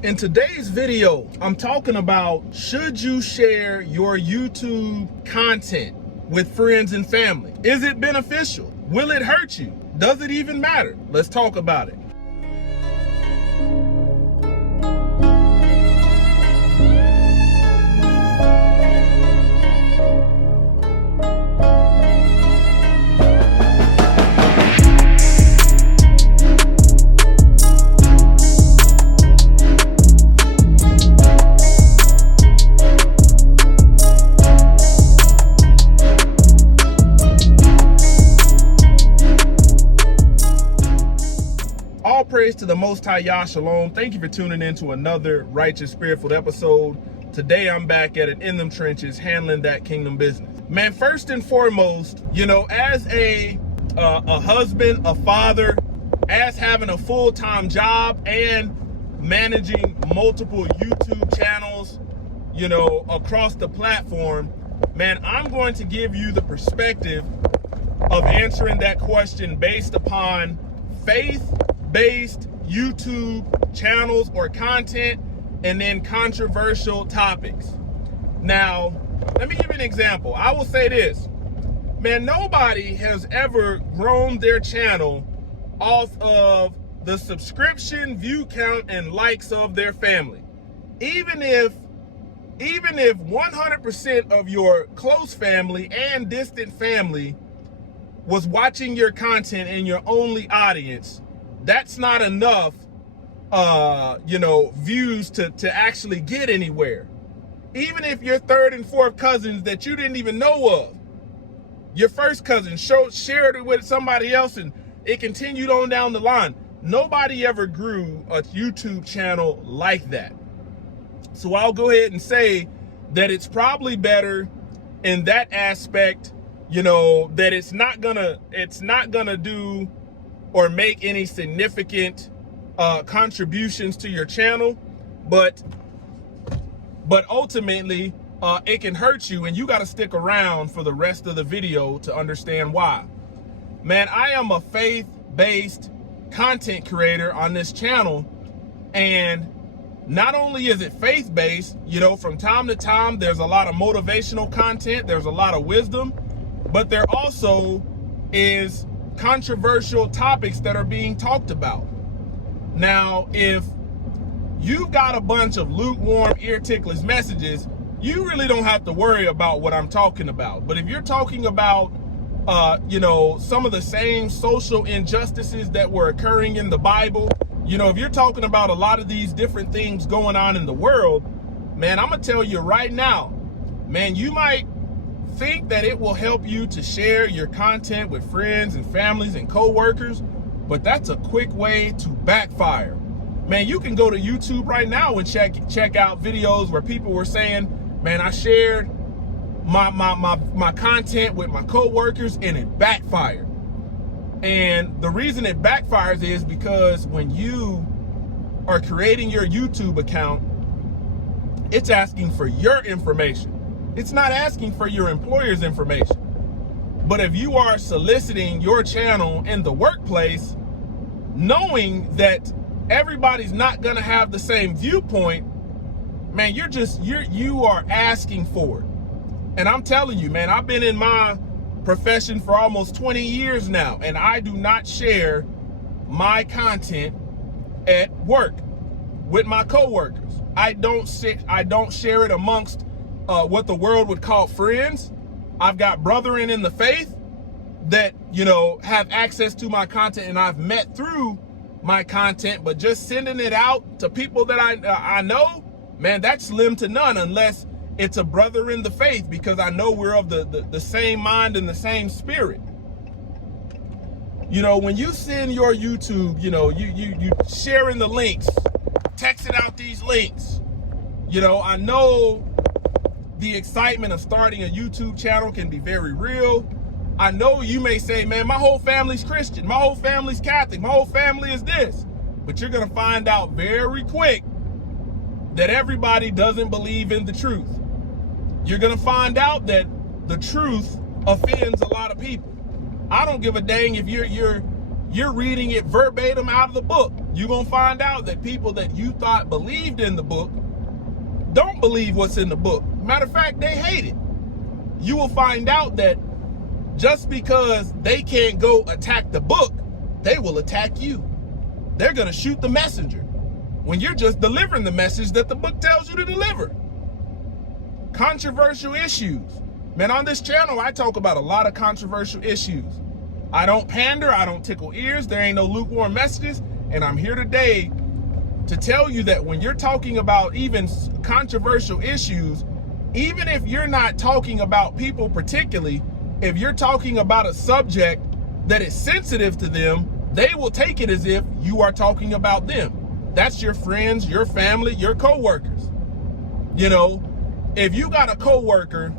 In today's video, I'm talking about, should you share your YouTube content with friends and family? Is it beneficial? Will it hurt you? Does it even matter? Let's talk about it. All praise to the Most High Yah Shalom. Thank you for tuning in to another Righteous Spirit-filled episode. Today I'm back at it in them trenches, handling that kingdom business. Man, first and foremost, as a husband, a father, as having a full-time job and managing multiple YouTube channels, across the platform, man, I'm going to give you the perspective of answering that question based upon faith-based YouTube channels or content, and then controversial topics. Now, let me give you an example. I will say this, man, nobody has ever grown their channel off of the subscription, view count, and likes of their family. Even if 100% of your close family and distant family was watching your content and your only audience, that's not enough, views to actually get anywhere. Even if your third and fourth cousins that you didn't even know of, your first cousin shared it with somebody else and it continued on down the line. Nobody ever grew a YouTube channel like that. So I'll go ahead and say that it's probably better in that aspect, that it's not gonna do or make any significant contributions to your channel, but ultimately it can hurt you, and you got to stick around for the rest of the video to understand why. Man, I am a faith-based content creator on this channel, and not only is it faith-based, from time to time there's a lot of motivational content, there's a lot of wisdom, but there also is controversial topics that are being talked about. Now, if you've got a bunch of lukewarm, ear-ticklish messages, you really don't have to worry about what I'm talking about. But if you're talking about, some of the same social injustices that were occurring in the Bible, if you're talking about a lot of these different things going on in the world, man, I'm gonna tell you right now, man, you might think that it will help you to share your content with friends and families and co-workers, but that's a quick way to backfire. Man, you can go to YouTube right now and check out videos where people were saying, man, I shared my content with my co-workers and it backfired. And the reason it backfires is because when you are creating your YouTube account, it's asking for your information. It's not asking for your employer's information. But if you are soliciting your channel in the workplace, knowing that everybody's not gonna have the same viewpoint, man, you are asking for it. And I'm telling you, man, I've been in my profession for almost 20 years now, and I do not share my content at work with my coworkers. I don't share it amongst what the world would call friends. I've got brethren in the faith that, have access to my content and I've met through my content, but just sending it out to people that I know, man, that's slim to none, unless it's a brother in the faith, because I know we're of the same mind and the same spirit. When you send your YouTube, you sharing the links, texting out these links, I know the excitement of starting a YouTube channel can be very real. I know you may say, man, my whole family's Christian, my whole family's Catholic, my whole family is this. But you're gonna find out very quick that everybody doesn't believe in the truth. You're gonna find out that the truth offends a lot of people. I don't give a dang if you're you're reading it verbatim out of the book. You're going to find out that people that you thought believed in the book don't believe what's in the book. Matter of fact, they hate it. You will find out that just because they can't go attack the book, they will attack you. They're going to shoot the messenger when you're just delivering the message that the book tells you to deliver. Controversial issues. Man, on this channel, I talk about a lot of controversial issues. I don't pander, I don't tickle ears, there ain't no lukewarm messages, and I'm here today to tell you that when you're talking about even controversial issues, even if you're not talking about people particularly, if you're talking about a subject that is sensitive to them, they will take it as if you are talking about them. That's your friends, your family, your coworkers. You know, if you got a coworker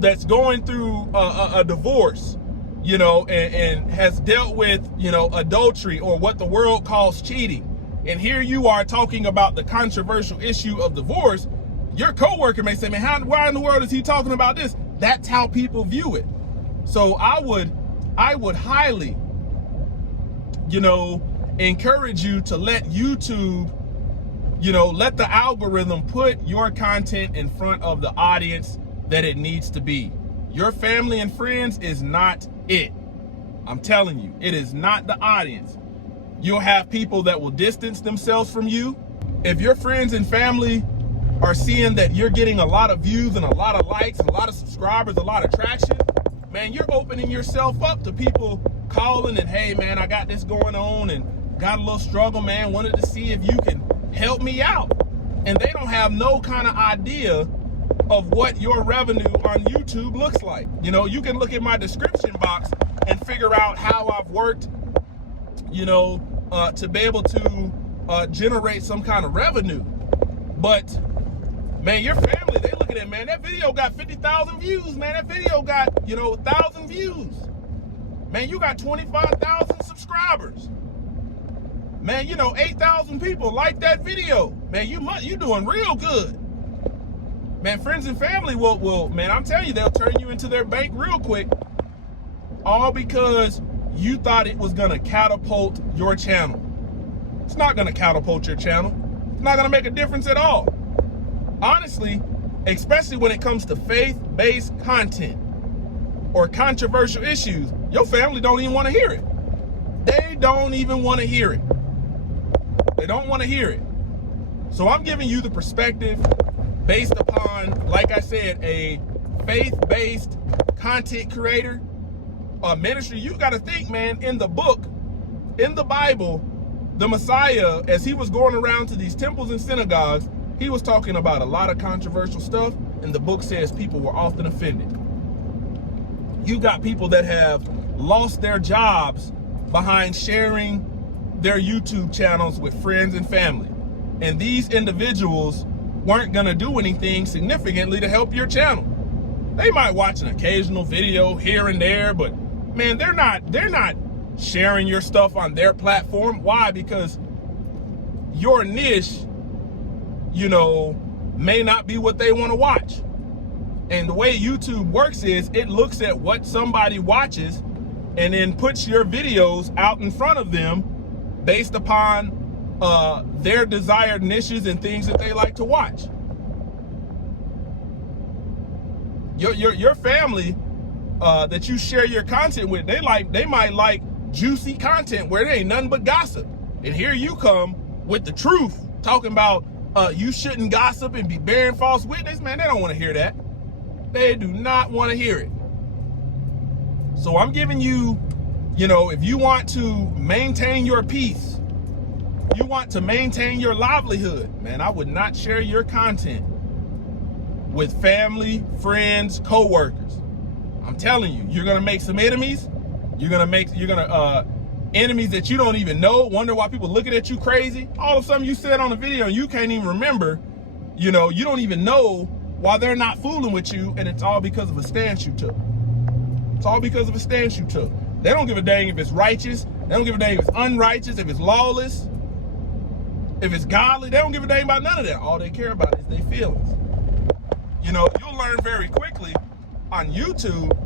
that's going through a divorce, you know, and has dealt with, you know, adultery or what the world calls cheating, and here you are talking about the controversial issue of divorce, your coworker may say, man, why in the world is he talking about this? That's how people view it. So I would highly, you know, encourage you to let YouTube, you know, let the algorithm put your content in front of the audience that it needs to be. Your family and friends is not it. I'm telling you, it is not the audience. You'll have people that will distance themselves from you. If your friends and family are seeing that you're getting a lot of views and a lot of likes, a lot of subscribers, a lot of traction, man, you're opening yourself up to people calling and, hey, man, I got this going on and got a little struggle, man, wanted to see if you can help me out. And they don't have no kind of idea of what your revenue on YouTube looks like. You know, you can look at my description box and figure out how I've worked, you know, to be able to generate some kind of revenue. But man, your family, they look at it, man, that video got 50,000 views, man. That video got, you know, 1,000 views. Man, you got 25,000 subscribers. Man, you know, 8,000 people like that video. Man, you doing real good. Man, friends and family will, man, I'm telling you, they'll turn you into their bank real quick. All because you thought it was gonna catapult your channel. It's not gonna catapult your channel. It's not gonna make a difference at all. Honestly, especially when it comes to faith-based content or controversial issues, your family don't even want to hear it. They don't even want to hear it. They don't want to hear it. So I'm giving you the perspective based upon, like I said, a faith-based content creator, a ministry. You got to think, man, in the book, in the Bible, the Messiah, as he was going around to these temples and synagogues, he was talking about a lot of controversial stuff, and the book says people were often offended. You got people that have lost their jobs behind sharing their YouTube channels with friends and family. And these individuals weren't gonna do anything significantly to help your channel. They might watch an occasional video here and there, but man, they're not sharing your stuff on their platform. Why? Because your niche, you know, may not be what they want to watch. And the way YouTube works is it looks at what somebody watches and then puts your videos out in front of them based upon their desired niches and things that they like to watch. Your family that you share your content with, they might like juicy content where there ain't nothing but gossip. And here you come with the truth, talking about you shouldn't gossip and be bearing false witness. Man, they don't want to hear that. They do not want to hear it. So I'm giving you, you know, if you want to maintain your peace, you want to maintain your livelihood, man, I would not share your content with family, friends, co-workers. I'm telling you, you're gonna make some enemies. You're gonna enemies that you don't even know, wonder why people looking at you crazy. All of a sudden you said on a video and you can't even remember, you know, you don't even know why they're not fooling with you, and it's all because of a stance you took. It's all because of a stance you took. They don't give a dang if it's righteous. They don't give a dang if it's unrighteous, if it's lawless, if it's godly. They don't give a dang about none of that. All they care about is their feelings. You know, you'll learn very quickly on YouTube,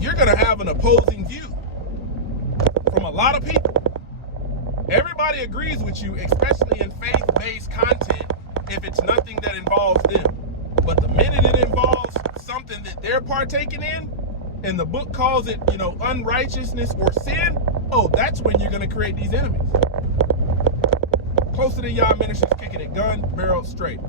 you're gonna have an opposing view. from a lot of people. Everybody agrees with you, especially in faith-based content, if it's nothing that involves them. But the minute it involves something that they're partaking in, and the book calls it, unrighteousness or sin, oh, that's when you're going to create these enemies. Closer to Y'all Ministries, kicking it gun barrel straight.